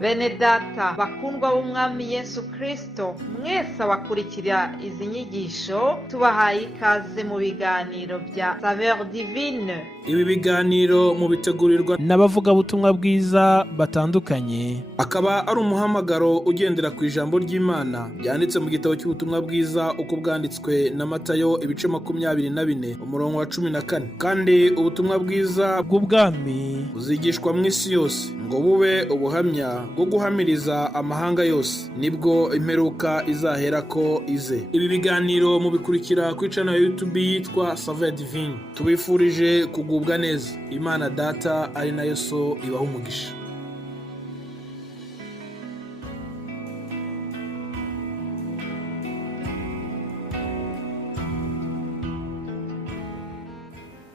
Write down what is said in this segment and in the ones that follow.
Bene data bakundwa b'umwami Yesu Kristo, mwese abakurikira izi nyigisho tubahaye ikaze mu biganiro bya Saveur Divine. Ibi biganiro mu bitegurirwa n'abavugabutumwa bwiza batandukanye, akaba ari umuhamagaro ugendera ku ijambo ry'Imana byanditse mu gitabo cy'ubutumwa bwiza uko bwanditswe na Matayo ibice 24 umurongo wa 14. Kandi ubutumwa bwiza bw'ubwami buzigishwa mu isi yose ngo bube ubuhamya bwo guhamiriza amahanga yose, nibwo imperuka izahera ko ize. Ibi biganiro mubikurikira ku channel ya YouTube yitwa Saveur Divine. Tubifurije kugubwa neza. Imana Data ari nayo So ibaha umugisha.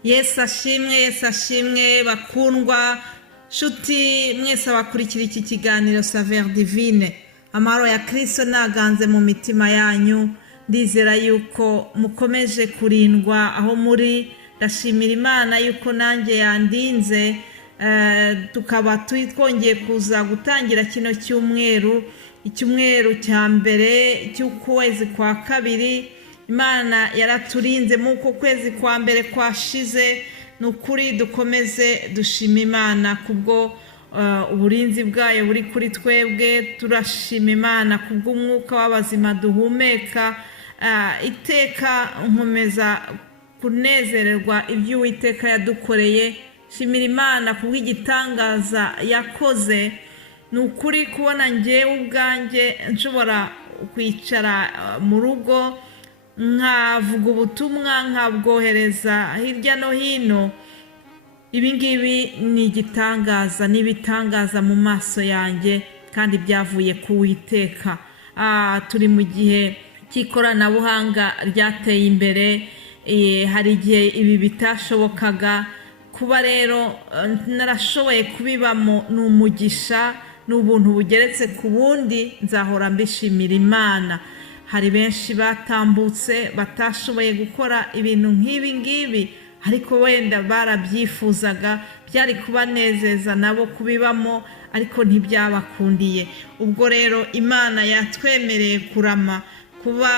Yesu ashimwe bakundwa shuti mwese abakurikira iki kiganiro Saveur Divine. Amahoro ya Kristo naganze mu mitima yanyu. Ndizera yuko mukomeje kurindwa aho muri. Ndashimira Imana yuko nanjye yandinze tukaba twongeye kuza gutangira kino icyumweru cya mbere cy'ukwezi kwa kabiri. Imana yaraturinze mu uko kwezi kwa mbere kwashize. Nukuri dukomeze dushima Imana kubwo uburinzi bwayo buri kuri twebwe. Turashima Imana kubwo umwuka w'abazima duhumeka. Iteka nkomeza kunezererwa ibyo Uwiteka yadukoreye. Shimira Imana kubwo igitangaza yakoze. Nukuri kubona njyewe ubwanjye nshobora kwicara mu rugo nkavuga ubutumwa nkabwohereza hirya no hino. Ibingibi ni igitangaza, n'ibitangaza mu maso yanjye kandi byavuye ku Uwiteka. Turi mu gihe cy'ikoranabuhanga ryateye imbere. Hari igihe ibi bitashobokaga kuba, rero narashoboye kubibamo n'umugisha n'ubuntu bugeretse ku bundi. Nzahora mbishimira Imana. Hari benshi batambutse batashoboye gukora ibintu nk'ibi ngibi, ariko wenda barabyifuzaga, byari kubanezeza nabo kubibamo, ariko ntibyabakundiye. Ubwo rero Imana yatwemereye kurama kuba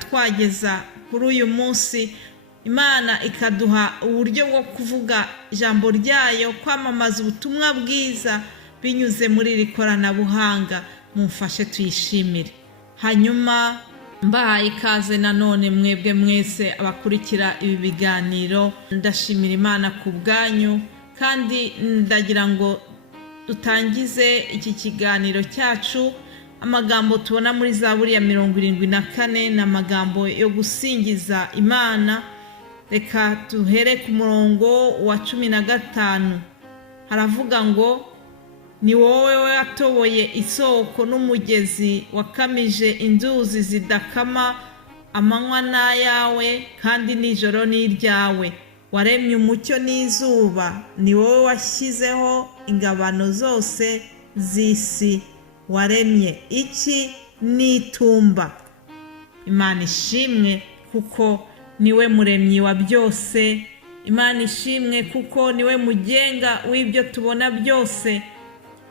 twageza kuri uyu munsi. Imana ikaduha uburyo bwo kuvuga ijambo ryayo, kwamamaza ubutumwa bwiza binyuze muri iri koranabuhanga. Mumfashe tuyishimire. Hanyuma mbahaye ikaze nanone mwebwe mwese abakurikira ibi biganiro. Ndashimira Imana ku bwanyu, kandi ndagira ngo dutangize iki kiganiro cyacu. Amagambo tubona muri Zaburi ya 74 n'amagambo yo gusingiza Imana. Reka tuhere ku murongo wa 15. Haravuga ngo, ni wowe watoboye isoko n'umugezi, wakamije inzuzi zidakama. Amanywa n'ayawe kandi nijoro ni iryawe. Waremye umucyo n'izuba, ni wowe washyizeho ingabano zose z'isi. Waremye iki n'itumba. Imana ishimwe kuko niwe muremyi wa byose. Imana ishimwe kuko niwe mugenga w'ibyo tubona byose.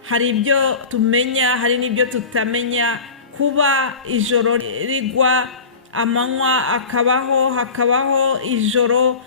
Hari ibyo tumenya, hari n'ibyo tutamenya. Kuba ijoro rigwa, amanywa akabaho, hakabaho ijoro,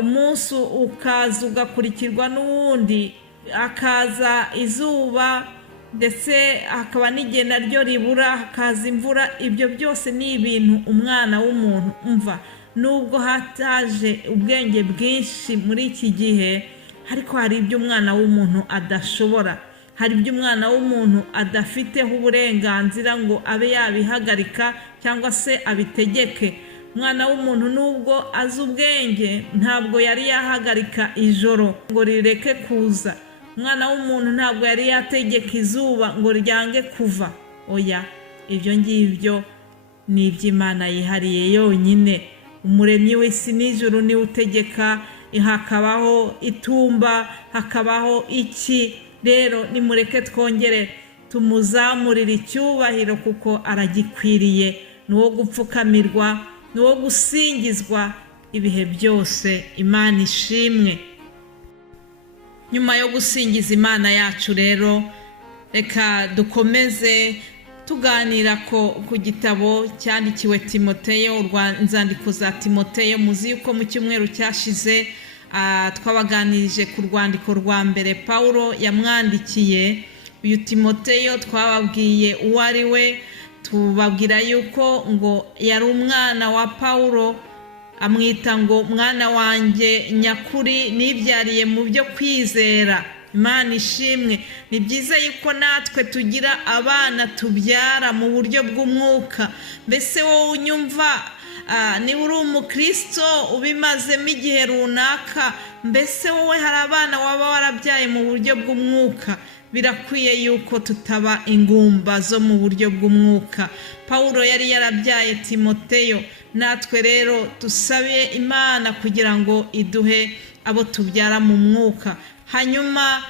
umunsi ukaza ugakurikirwa n'uwundi, akaza izuba, ndetse hakaba n'igihe naryo ribura, hakaza imvura. Ibyo byose ni ibintu umwana w'umuntu umva. Nubwo hataje ubwenge bwinshi muri iki gihe, ariko hari ibyo umwana w'umuntu adashobora. Hari ibyo umwana w'umuntu adafiteho uburenganzira ngo abe yabihagarika cyangwa se abitegeke. Umwana w'umuntu nubwo azi ubwenge, ntabwo yari yahagarika ijoro ngo rireke kuza. Umwana w'umuntu ntabwo yari yategeka izuba ngo ryange kuva. Oya, ibyo ngibyo ni iby'Imana yihariye yonyine. Umuremyi w'isi n'ijuru niwe utegeka. Hakabaho itumba, hakabaho iki. Rero nimureke twongere tumuzamurire icyubahiro kuko aragikwiriye. Nuwo gupfukamirwa, nuwo gusingizwa ibihe byose. Imana ishimwe. Nyuma yo gusingiza Imana yacu rero, reka dukomeze tuganira ku gitabo cyandikiwe Timoteyo, inzandiko za Timoteyo. Muzi yuko mu cyumweru cyashize twabaganirije ku rwandiko rwa mbere Pawulo yamwandikiye uyu Timoteyo. Twababwiye uwo ari we, tubabwira yuko ngo yari umwana wa Pawulo, amwita ngo mwana wanjye nyakuri nibyariye mu byo kwizera. Imana ishimwe. Ni byiza yuko natwe tugira abana tubyara mu buryo bw'umwuka. Mbese wowe unyumva, niba uri umukristo ubimazemo igihe runaka, mbese wowe hari abana waba warabyaye mu buryo bw'umwuka, birakwiye yuko tutaba ingumba zo mu buryo bw'umwuka. Pawulo yari yarabyaye Timoteyo, natwe rero dusabe Imana kugira ngo iduhe abo tubyara mu mwuka. Hanyuma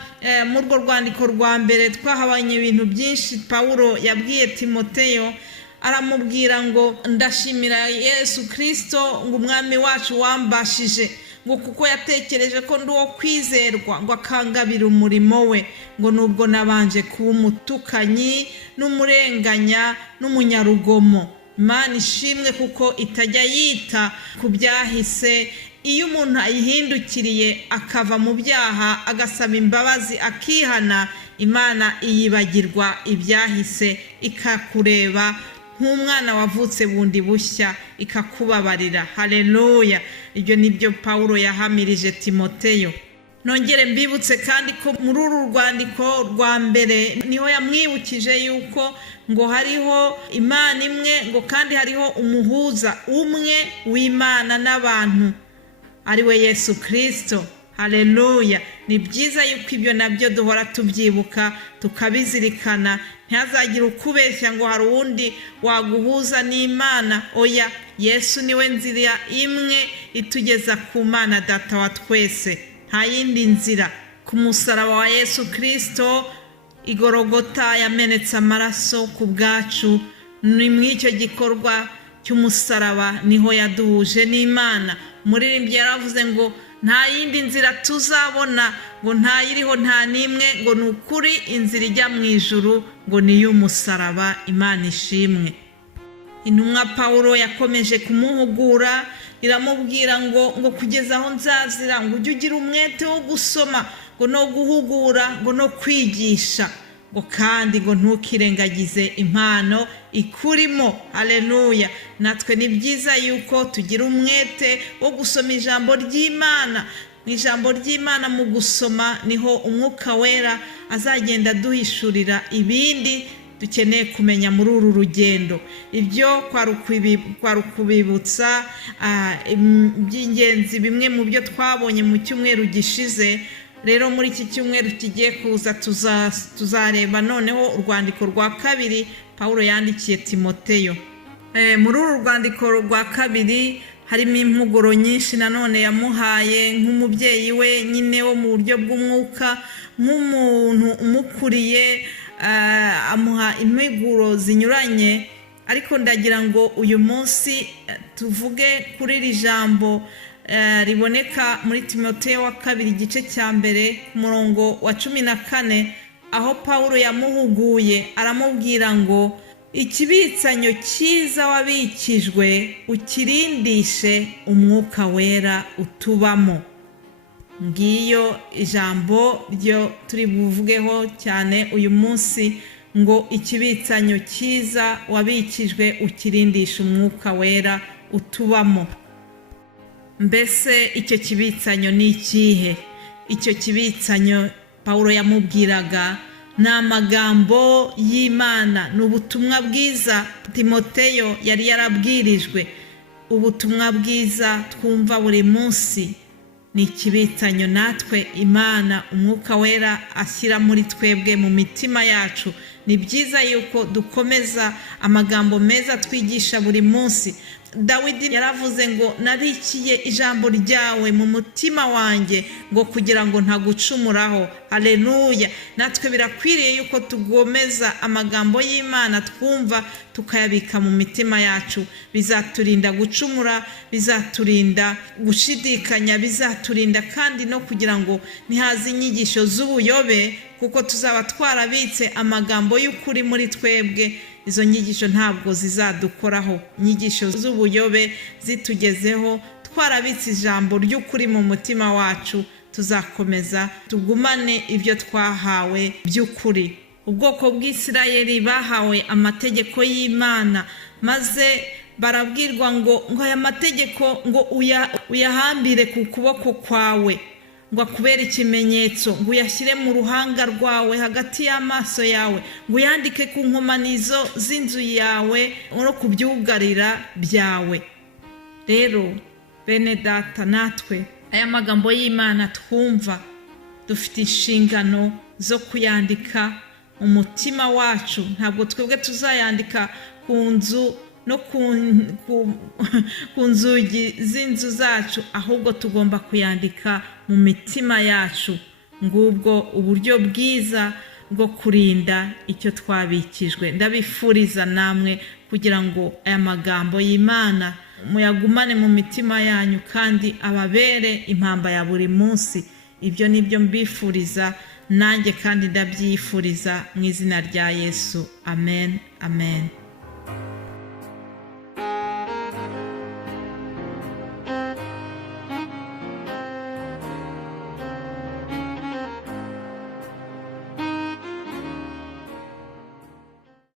muri urwo rwandiko rwa mbere twahabanye ibintu byinshi. Pawulo yabwiye Timoteyo, aramubwira ngo ndashimira Yesu Kristo ngo umwami wacu wambashije, ngo kuko yatekereje ko ndi uwo kwizerwa, ngo akangabira umurimo we, ngo nubwo nabanje kuba umutukanyi n'umurenganya n'umunyarugomo. Imana ishimwe kuko itajya yita ku byahise. Iyo umuntu ayihindukiriye akava mu byaha agasaba imbabazi akihana, Imana iyibagirwa ibyahise ikakureba nk'umwana wavutse bundi bushya, ikakubabarira. Haleluya. Ibyo nibyo Pawulo yahamirije Timoteyo. Nongere mbibutse kandi ko muri uru rwandiko rwa mbere niho yamwibukije yuko ngo hariho Imana imwe, ngo kandi hariho umuhuza umwe w'Imana n'abantu, ari we Yesu Kristo. Haleluya. Ni byiza yuko ibyo nabyo duhora tubyibuka tukabizirikana. Ntihazagire ukubeshya ngo hari uwundi waguhuza n'Imana. Oya, Yesu niwe nzira imwe itugeza ku Mana Data wa twese, nta yindi nzira. Ku musaraba wa Yesu Kristo i Gologota yamenetse amaraso ku bwacu. Ni muri icyo gikorwa cy'umusaraba niho yaduhuje n'Imana. Umuririmbyi yaravuze ngo nta yindi nzira tuzabona, ngo ntayiriho nta n'imwe, ngo ni ukuri inzira ijya mu ijuru, ngo ni iy'umusaraba. Imana ishimwe. Intumwa Pawulo yakomeje kumuhugura, iramubwira ngo kugeza aho nzazira, ngo ujye ugira umwete wo gusoma, ngo no guhugura, ngo no kwigisha, ngo kandi ngo ntukirengagize impano ikurimo. Haleluya. Natwe ni byiza yuko tugira umwete wo gusoma ijambo ry'Imana. Mu ijambo ry'Imana mu gusoma niho Umwuka Wera azagenda duhishurira ibindi dukeneye kumenya muri uru rugendo. Ibyo kwari ukubibutsa by'ingenzi bimwe mu byo twabonye mu cyumweru gishize. Rero muri iki cyumweru kigiye kuza tuzareba noneho urwandiko rwa kabiri Pawulo yandikiye Timoteyo. Muri uru rwandiko rwa kabiri harimo impuguro nyinshi nanone yamuhaye nk'umubyeyi we nyine wo mu buryo bw'umwuka, nk'umuntu umukuriye, amuha impuguro zinyuranye. Ariko ndagira ngo uyu munsi tuvuge kuri iri jambo riboneka muri Timoteyo wa kabiri igice cya mbere ku murongo wa 14, aho Pawulo yamuhuguye aramubwira ngo ikibitsanyo cyiza wabikijwe ukirindishe Umwuka Wera utubamo. Ngiyo ijambo ryo turi buvugeho cyane uyu munsi, ngo ikibitsanyo cyiza wabikijwe ukirindisha Umwuka Wera utubamo. Mbese icyo kibitsanyo ni ikihe? Icyo kibitsanyo Pawulo yamubwiraga ni amagambo y'Imana, ni ubutumwa bwiza Timoteyo yari yarabwirijwe. Ubutumwa bwiza twumva buri munsi ni ikibitsanyo natwe Imana Umwuka Wera ashyira muri twebwe mu mitima yacu. Ni byiza yuko dukomeza amagambo meza twigisha buri munsi. Dawidi yaravuze ngo nabikiye ijambo ryawe mu mutima wanjye ngo kugira ngo ntagucumuraho. Haleluya. Natwe birakwiriye yuko tugomeza amagambo y'Imana twumva tukayabika mu mitima yacu. Bizaturinda gucumura, bizaturinda gushidikanya, bizaturinda kandi no kugira ngo ntihaze inyigisho z'ubuyobe, kuko tuzaba twarabitse amagambo y'ukuri muri twebwe. Izo nyigisho ntabwo zizadukoraho. Inyigisho z'ubuyobe zitugezeho, twarabitse ijambo ry'ukuri mu mutima wacu, tuzakomeza tugumane ibyo twahawe by'ukuri. Ubwoko bw'Isirayeli bahawe amategeko y'Imana, maze barabwirwa ngo aya mategeko ngo uyahambire ku kuboko kwawe, ngo akubere ikimenyetso, ngo uyashyire mu ruhanga rwawe hagati y'amaso yawe, ngo uyandike ku nkomanizo z'inzu yawe no ku byugarira byawe. Rero bene data, natwe aya magambo y'Imana twumva dufite inshingano zo kuyandika mu mutima wacu. Ntabwo twebwe tuzayandika ku nzu no ku nzugi z'inzu zacu, ahubwo tugomba kuyandika mu mitima yacu. Ngubwo uburyo bwiza bwo kurinda icyo twabikijwe. Ndabifuriza namwe kugira ngo aya magambo y'Imana muyagumane mu mitima yanyu kandi ababere impamba ya buri munsi. Ibyo nibyo mbifuriza nanjye kandi ndabyifuriza mu izina rya Yesu. Amen, amen.